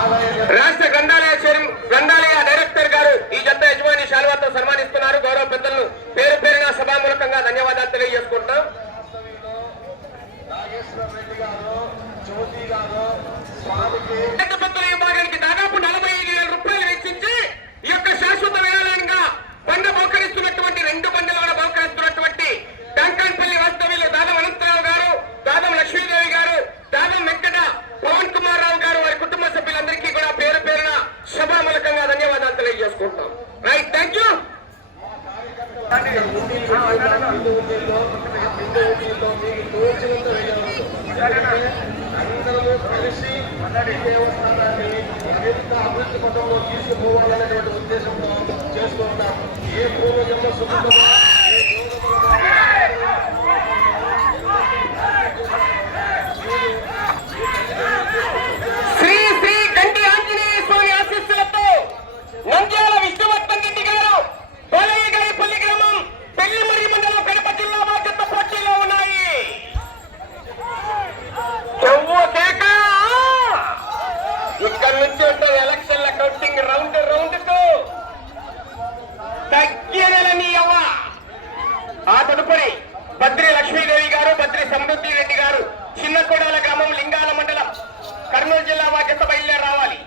రాష్ట్ర గ్రంథాలయ డైరెక్టర్ గారు ఈ జత యజమాని శాలువాతో సన్మానిస్తున్నారు. గౌరవ పెద్దలను పేరు పేరుగా సభామూలకంగా ధన్యవాదాలు తెలియజేసుకుంటాం. పెద్దల విభాగానికి దాదాపు 45,000 రూపాయలు వెచ్చించి ఈ యొక్క శాశ్వత విరాళంగా బండ బహుకరిస్తున్నటువంటి 2 బండలు కూడా బహుకరిస్తున్నటువంటి టంకన్పల్లి వాస్తవ్యులు దాదం అనంతరావు గారు, దాదం లక్ష్మీదేవి గారు, దాదం వెంకట పవన్ కుమార్ రావు గారు, వారి కుటుంబ సభ్యులందరికీ కూడా పేరు పేరున సభామూలకంగా ధన్యవాదాలు తెలియజేసుకుంటాం. Right, thank you. అందరూ కలిసి దేవస్థానాన్ని మరింత అభివృద్ధి పథంలో తీసుకుపోవాలనేటువంటి ఉద్దేశంలో చేస్తూ ఉంటాం. ఏ పూర్వజన్మ సుఖంలో శ్రీ శ్రీ గంటి ఆంజనేయ స్వామి ఆశీస్సులతో నంద్యాల విష్ణువర్ధన్ రెడ్డి గారు బాలయ్య గారి పల్లి గ్రామం పెళ్లిమర్రి మండలం కడప జిల్లా బాధ్యత పోటీలో ఉన్నాయి. ఇక్కడ నుంచి ఉంటుంది ఎలక్షన్ల కౌంటింగ్ రౌండ్ కు తగ్గినని అవ్వ. ఆ తదుపరి బద్రి లక్ష్మీదేవి గారు, బద్రి సమృద్ధి రెడ్డి గారు, చిన్న కొడాల గ్రామం లింగాల మండలం కర్నూలు జిల్లా బాధ్యత బయలుదేరి రావాలి.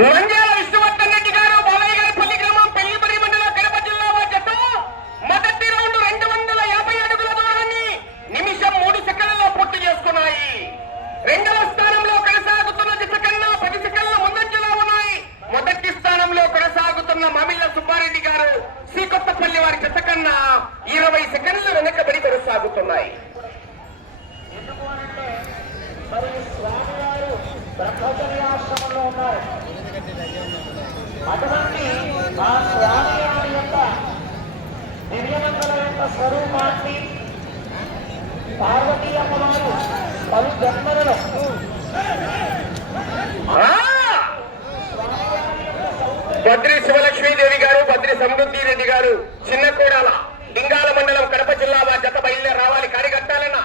నంద్యాల విష్ణువర్ధన్ రెడ్డి గారు బాలయ్య గారి పల్లి గ్రామం పెళ్లిమర్రి మండలం కడప జిల్లా బాధ్యత మొదటి రౌండ్ 250 అడుగుల దూరాన్ని నిమిషం 3 సెకండ్లలో పూర్తి చేసుకున్నాయి. రెండవ స్థానంలో కొనసాగుతున్న జత కన్నా 10 సెకండ్ల ముందంజలో ఉన్నాయి. మొదటి స్థానంలో కొనసాగుతున్న మామిళ్ళ సుబ్బారెడ్డి గారు శ్రీకొత్తపల్లి వారి జత కన్నా 20 సెకండ్లు వెనకబడి కొనసాగుతున్నాయి. బ్రహ్మచర్యాశ్రమంలో ఉన్నారు. అటువంటి ఆ స్వామి వారి యొక్క దివ్యమంగళ యొక్క స్వరూపాన్ని పార్వతీ అమ్మవారు పలు జన్మలలో బద్రి శివలక్ష్మీదేవి గారు, బద్రి సమృద్ధి రెడ్డి గారు, చిన్న కోడాల లింగాల మండలం కడప జిల్లా జత బయలుదేరి రావాలి. కాడిగట్టాలన్నా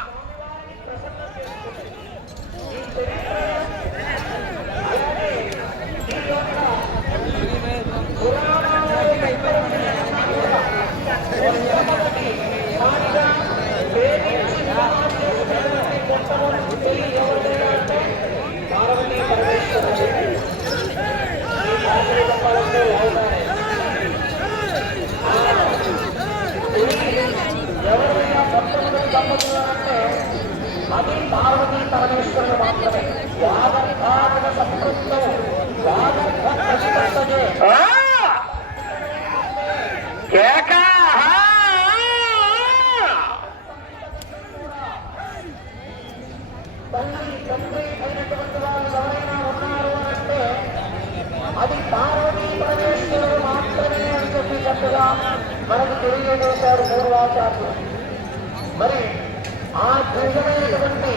ఎవరైనా భక్తులను సంబంధించాలంటే అది పార్వతీ పరమేశ్వరుడు మాత్రమే. వాగర్భాగ సంపృక్తం వాగర్భ ప్రతిపత్తజే తల్లి తండ్రి అయినటువంటి వాళ్ళు ఎవరైనా ఉన్నారు అంటే అది పార్వతీ పరమేశ్వరుడు మాత్రమే అని చెప్పి చక్కగా మనకు తెలియజేశారు పూర్వాచార్యులు. మరి ఆ దివ్యమైనటువంటి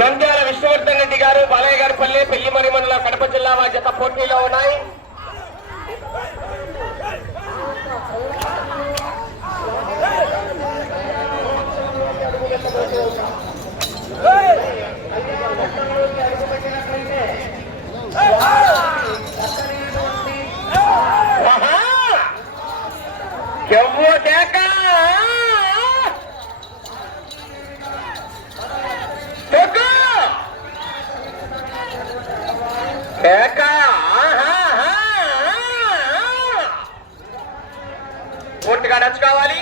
నంద్యాల విష్ణువర్ధన్ రెడ్డి గారు, బాలయ్య గారి పల్లె పెళ్లిమర్రి మండలం కడప జిల్లా బాధ్యత పోటీలో ఉన్నాయి. పూర్తిగా డచ్ కావాలి.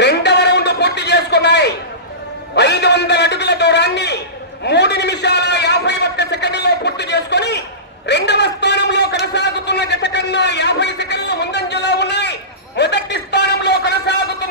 రెండవ రౌండ్ పూర్తి చేసుకున్నాయి. 500 అడుగుల దూరాన్ని 3 నిమిషాల 51 సెకండ్లలో పూర్తి చేసుకుని రెండవ స్థానంలో కొనసాగుతున్న జత కన్నా 50 సెకండ్ల ముందంజలో ఉన్నాయి. మొదటి స్థానంలో కొనసాగుతున్న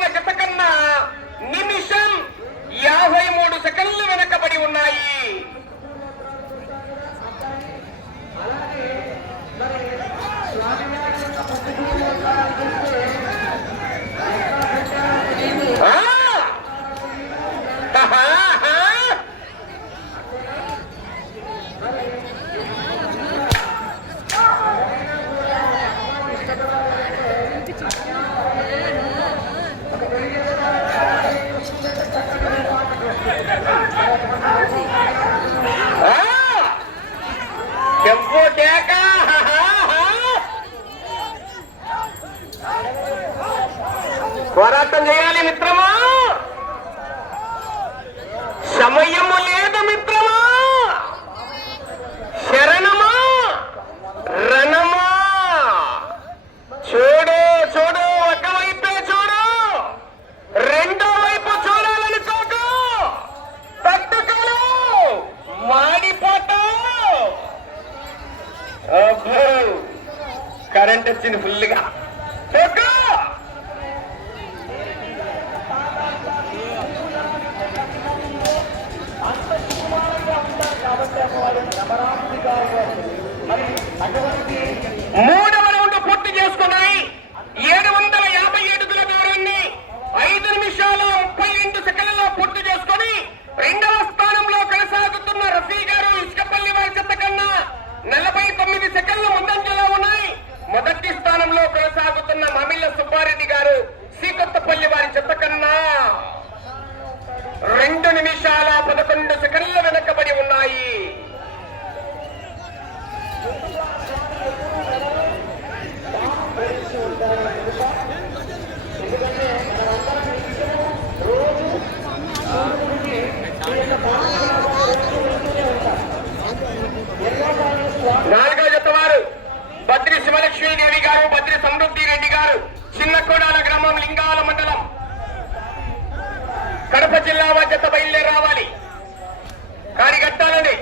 పోరాటం చేయాలి మిత్రమా, సమయము లేదు మిత్రమా, శరణమా రణమా. చూడు చూడు, ఒకవైపే చూడు, రెండో వైపు చూడాలనుకోకు, తట్టుకోలు మాడిపోతావు. అబ్బో కరెంట్ వచ్చింది ఫుల్గా. మూడవ రౌండ్ పూర్తి చేసుకున్నాయి. 750 అడుగుల దూరాన్ని 5 నిమిషాల 32 సెకండ్లలో పూర్తి చేసుకుని రెండవ స్థానంలో కొనసాగుతున్న రఫీ గారు ఇసుకపల్లి వారి చెత్త కన్నా 49 సెకండ్లు ముందంజలో ఉన్నాయి. మొదటి స్థానంలో కొనసాగుతున్న మమిళ్ళ సుబ్బారెడ్డి గారు శ్రీకొత్తపల్లి వారి చెత్త కన్నా 2 నిమిషాల 11 సెకండ్లు వెనకబడి ఉన్నాయి. నాలుగో జత వారు బద్రి శివలక్ష్మీదేవి గారు, బద్రి సమృద్ధి రెడ్డి గారు, చిన్నకోడాల గ్రామం, లింగాల మండలం, కడప జిల్లా వారి జత బయలుదేరి రావాలి. కాని కట్టాలండి.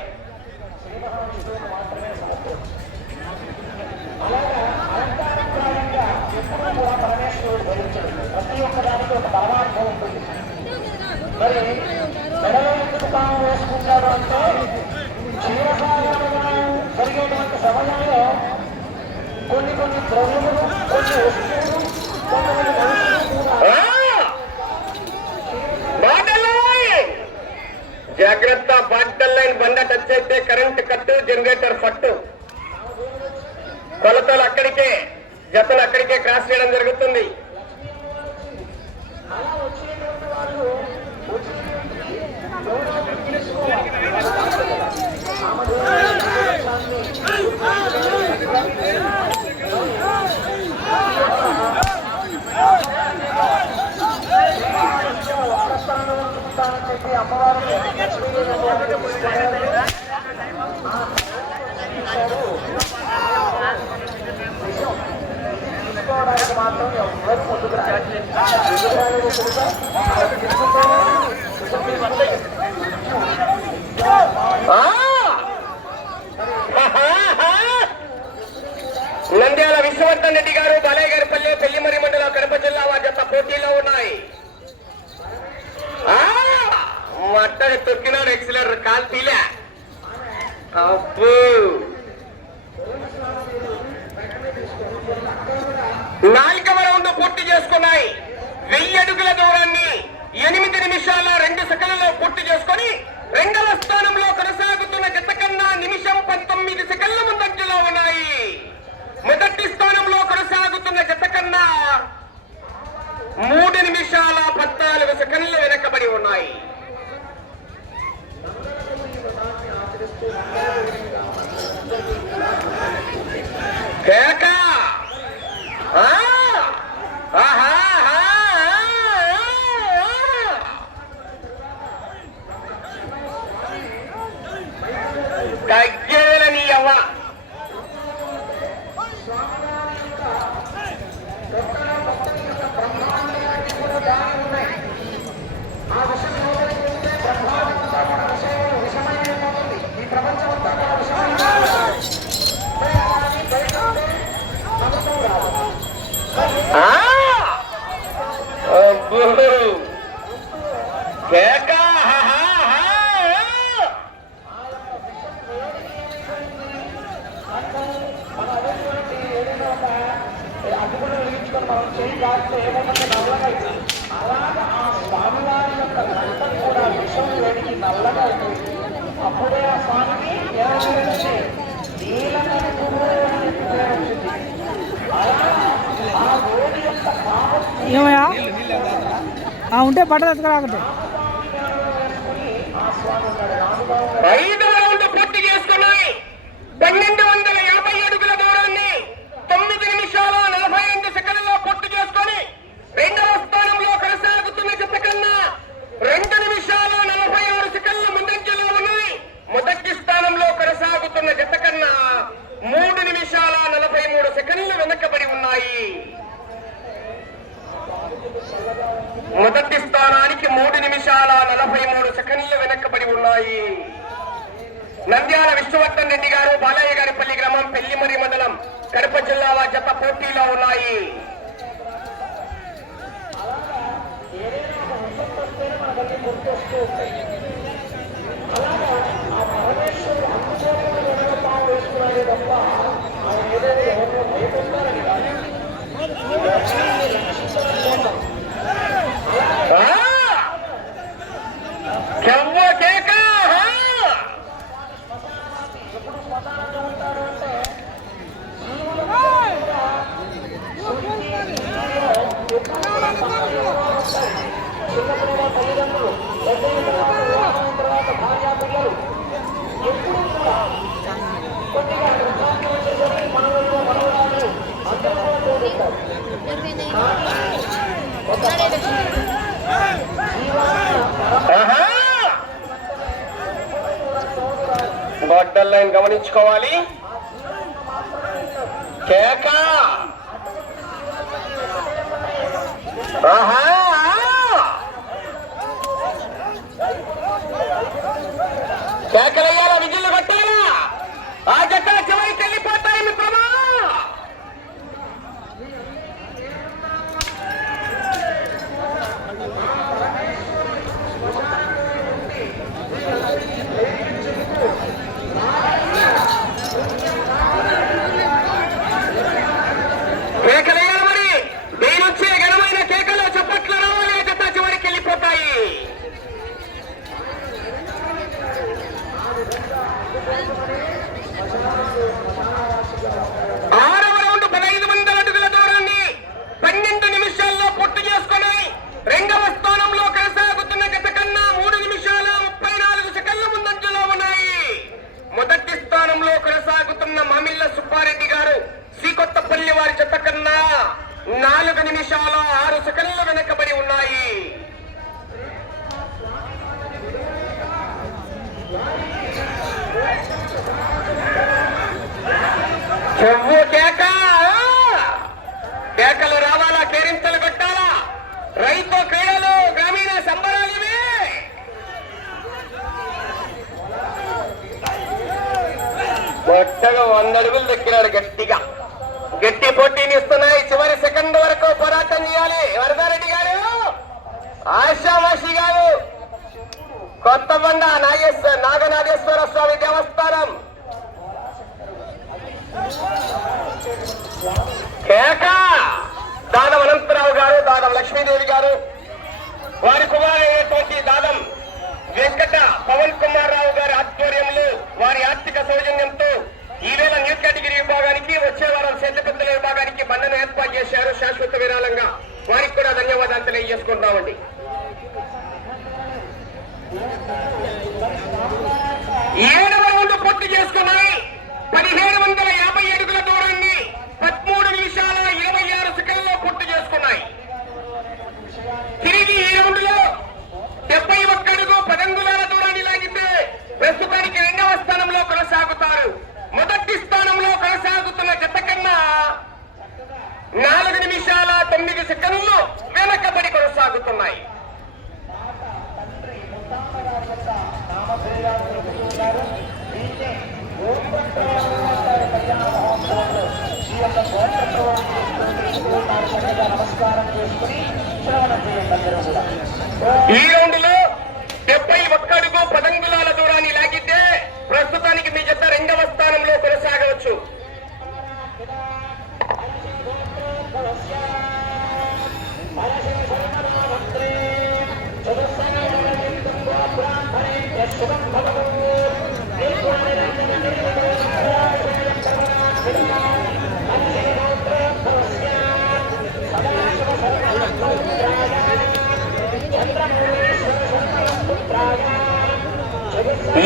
ప్రతి ఒక్కదానికి ఒక పరమార్థం ఉంటుంది. మరి మెడలో ఎందుకు తాను వేసుకుంటాడు అంటే జరిగేటువంటి సమయంలో కొన్ని ద్రవ్యములు, కొన్ని వస్తువులు, జాగ్రత్త. బాటల్ లైన్ బండ టచ్ అయితే కరెంట్ కట్టు, జనరేటర్ ఫట్టు. కొలతలు అక్కడికే, జతలు అక్కడికే క్రాస్ చేయడం జరుగుతుంది. మాత్రం ఎవరు ముందుకు నంద్యాల విశ్వవర్ధన్ రెడ్డి గారు, బాలయ్యగారిపల్లి, పెళ్లిమరి మండలం, కడప జిల్లా వారి జత పోటీలో ఉన్నాయి. మట్టని తొక్కినాడు, ఎక్సిలర్ కాల్ తీలే. అప్పు 4వ రౌండ్ పూర్తి చేసుకున్నాయి. 1000 అడుగుల దూరాన్ని 8 నిమిషాల 2 సెకండ్లలో పూర్తి చేసుకుని రెండవ స్థానంలో కొనసాగుతున్న జత కన్నా నిమిషం 19 సెకండ్ల ముందంజలో ఉన్నాయి. మొదటి స్థానంలో కొనసాగుతున్న జత కన్నా 3 నిమిషాల 14 సెకండ్లు వెనకబడి ఉన్నాయి. కేక తగ్గేలని అవ్వ. కేక అడ్డుకుని వెలిగించుకొని మనం చేయి కాస్తే ఏముందంటే నల్లగా అవుతుంది. అలాగా ఆ స్వామివారి యొక్క రక్తం కూడా విషం వేడికి నల్లగా అవుతుంది. అప్పుడే ఆ స్వామికి ఏమంటే నీలమని పువ్వులు అని పేరు వచ్చింది. అలా ఆ రోడ్డు యొక్క పాపం ఉంటే బట్టలు ఎత్తుకురాకుంటే 5వ రౌండ్ పూర్తి చేసుకున్నాయి. 1250 అడుగుల దూరాన్ని 9 నిమిషాల 42 సెకండ్లలో పూర్తి చేసుకొని రెండవ స్థానం నిమిషాల 43 సెకండ్లు వెనక్కబడి ఉన్నాయి. నంద్యాల విష్ణువర్ధన్ రెడ్డి గారు బాలయ్య గారిపల్లి గ్రామం పెళ్లిమరి మండలం కడప జిల్లా వారి జత పోటీలో ఉన్నాయి. బార్డర్ లైన్ గమనించుకోవాలి. కేక కేకలయ్యాల విజిల్లు కొట్టాలా? ఆ జట్ల చివరికి వెళ్ళిపోతాయి మిత్రమా. కేకలయ్యాలి మరి. దీనొచ్చే ఘనమైన కేకలు చప్పట్లు రావాలి. ఆ జట్ల చివరికి వెళ్ళిపోతాయి. ఆరవ రౌండ్ 1500 అడుగుల దూరాన్ని 12 నిమిషాల్లో పూర్తి చేసుకుని రెండవ స్థానంలో కొనసాగుతున్న గత కన్నా 3 నిమిషాల 34 సెకండ్ల ముందంజలో ఉన్నాయి. మొదటి స్థానంలో కొనసాగుతున్న మామిళ్ళ సుబ్బారెడ్డి గారు శ్రీకొత్తపల్లి వారి జత కన్నా 4 నిమిషాల 6 సెకండ్లు వెనకబడి ఉన్నాయి. చెవ్వు కేక, కేకలు రావాలా, కేరింతలు కొట్టాలా. రైతు క్రీడలు గ్రామీణ సంబరాలు ఇవి. కొట్టగా 100 అడుగులు దక్కినాడు. గట్టిగా గట్టి పోటీని ఇస్తున్నాయి. చివరి సెకండ్ వరకు పోరాటం చేయాలి. వరదారెడ్డి గారు, ఆశావాషి గారు, కొత్తబండ నాగనాగేశ్వర స్వామి దేవస్థానం. కేక దానం అనంతరావు గారు, దానం లక్ష్మీదేవి గారు, వారి కుమారైనటువంటి దానం వెంకట పవన్ కుమార్ రావు గారి ఆధ్వర్యంలో వారి ఆర్థిక సౌజన్యంతో ఈవేళ న్యూ కేటగిరీ విభాగానికి, వచ్చే వారం సెంట పెద్దల విభాగానికి బండను ఏర్పాటు చేశారు శాశ్వత విరాళంగా. వారికి కూడా ధన్యవాదాలు తెలియజేసుకుంటామండి. ఏడవ రౌండ్ పూర్తి చేసుకున్నాయి. 1750 అడుగుల దూరాన్ని 13 నిమిషాల 26 సెకండ్లలో పూర్తి చేసుకున్నాయి. తిరిగి ఈ రౌండ్ లో 71 అడుగు 10 అంగుళాల దూరాన్ని లాగితే ప్రస్తుతానికి రెండవ స్థానంలో కొనసాగుతారు. మొదటి స్థానంలో కొనసాగుతున్న జత కన్నా 4 నిమిషాల 9 సెకండ్లు వెనకబడి కొనసాగుతున్నాయి. ఈ రౌండ్ లో 71 అడుగు 10 అంగుళాల దూరాన్ని లాగితే ప్రస్తుతానికి మీ జత రెండవ స్థానంలో కొనసాగవచ్చు.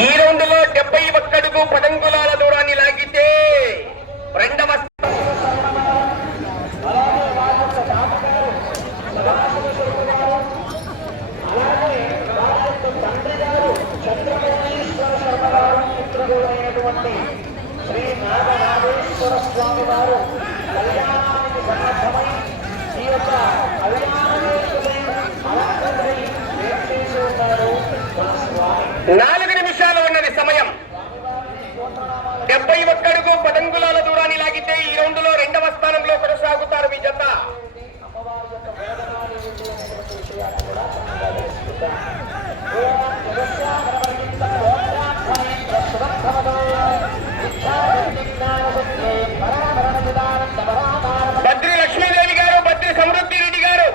ఈ రౌండ్ లో 71 అడుగు 10 అంగుళాల దూరాన్ని లాగితే రెండవ శ్రీ నాగనాగేశ్వర స్వామి వారు కళ్యాణానికి సన్నద్ధమై ఈ యొక్క కళ్యాణ 4 నిమిషాలు ఉన్నది సమయం. 71 అడుగు 10 అంగుళాల దూరాన్ని లాగితే ఈ రౌండ్ లో 2వ స్థానంలో కొనసాగుతారు మీ జత. బద్రి లక్ష్మీదేవి గారు, బద్రి సమృద్ధి రెడ్డి గారు,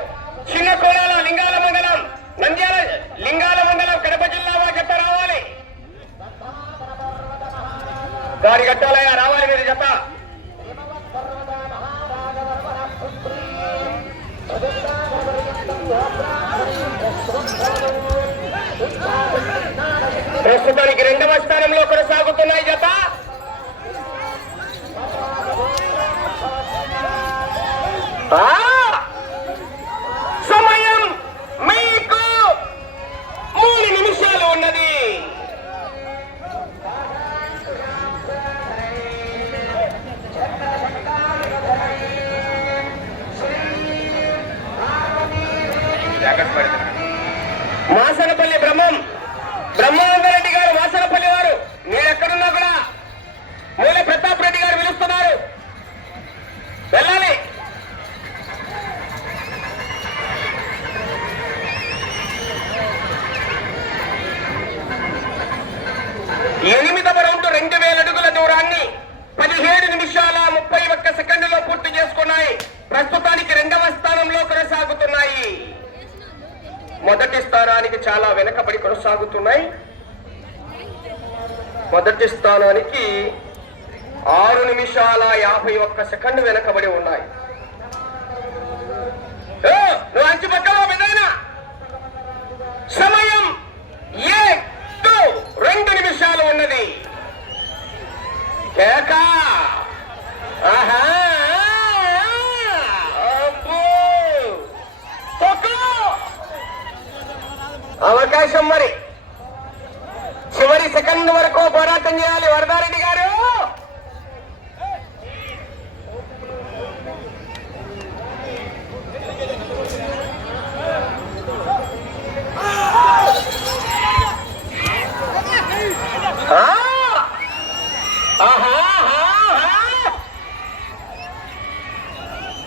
చిన్న కోలాల లింగాల మండలం, నంద్యాల లింగాల మండలం, కడప జిల్లా జత రావాలి. గారి గట్టాలయ్య రావాలి మీరు జత. ప్రస్తుతానికి 2వ స్థానంలో కొనసాగుతున్నాయి జత. సమయం మీకు 3 నిమిషాలు ఉన్నది. మాసనపల్లి బ్రహ్మానందరెడ్డి గారు, మాసనపల్లి వారు, మీరు ఎక్కడున్నా కూడా మూల ప్రతాప్ రెడ్డి గారు పిలుస్తున్నారు, వెళ్ళాలి. ఎనిమిదవ రౌండ్ 2000 అడుగుల దూరాన్ని 17 నిమిషాల 31 సెకండ్లో పూర్తి చేసుకున్నాయి. ప్రస్తుతానికి 2వ స్థానంలో కొనసాగుతున్నాయి. మొదటి స్థానానికి చాలా వెనకబడి కొనసాగుతున్నాయి. మొదటి స్థానానికి 6 నిమిషాల 51 సెకండ్ వెనకబడి ఉన్నాయి. నువ్వు అంచు పక్కలో పెద్దయినా సమయం 2 నిమిషాలు ఉన్నది. అవకాశం మరి చివరి సెకండ్ వరకు పోరాటం చేయాలి వరదారెడ్డి గారు.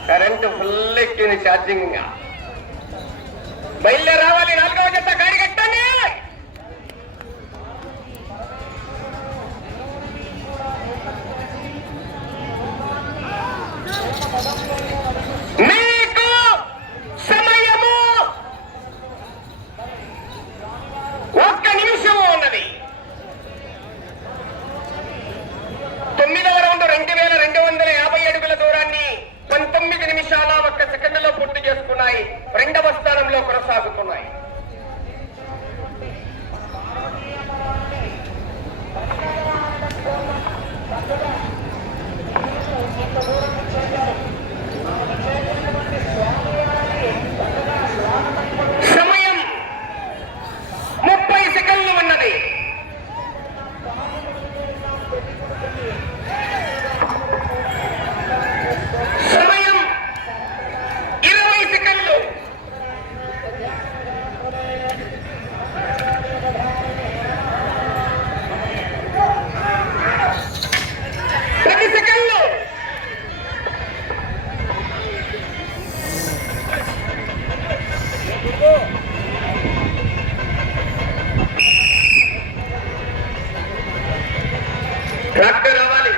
కరెంటు ఫుల్ ఎక్కింది ఛార్జింగ్. బయలుదేరి రావాలి. 4వ జత గాడి కట్టండి. మీకు సమయము 1 నిమిషము ఉన్నది. 9వ రౌండ్ 2250 అడుగుల దూరాన్ని 19 నిమిషాల 1 సెకండ్లో పూర్తి చేసుకున్నాయి. 2వ స్థానంలో కొనసాగుతున్నాయి. సమయం 30 సెకండ్లు ఉన్నది. సమయం 20 సెకండ్లు. ట్రాక్టర్ రావాలి.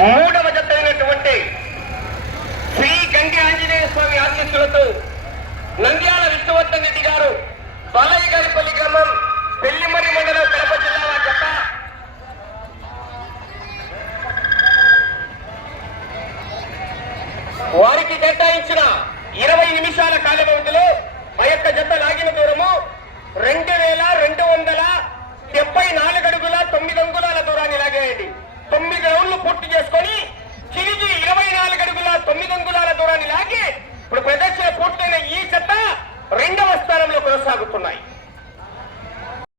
మూడవ జత అయినటువంటి శ్రీ గంగి ఆంజనేయ స్వామి ఆశీస్సులతో నంద్యాల విష్ణువర్ధన్ రెడ్డి గారు, బాలయ్య గారిపల్లి గ్రామం, పెళ్లిమరి మండలం, కడప జిల్లా జత. వారికి కేటాయించిన 20 నిమిషాల కాల వ్యవధిలో ఆ యొక్క జత లాగిన దూరము 2274 అడుగుల 9 అంగుళాల దూరాన్ని లాగేయండి. 9 రౌండ్లు పూర్తి చేసుకొని తిరిగి 24 అడుగుల 9 అంగుళాల దూరాన్ని లాగి ఇప్పుడు ప్రదర్శన పూర్తయిన ఈ జత 2వ స్థానంలో కొనసాగుతున్నాయి.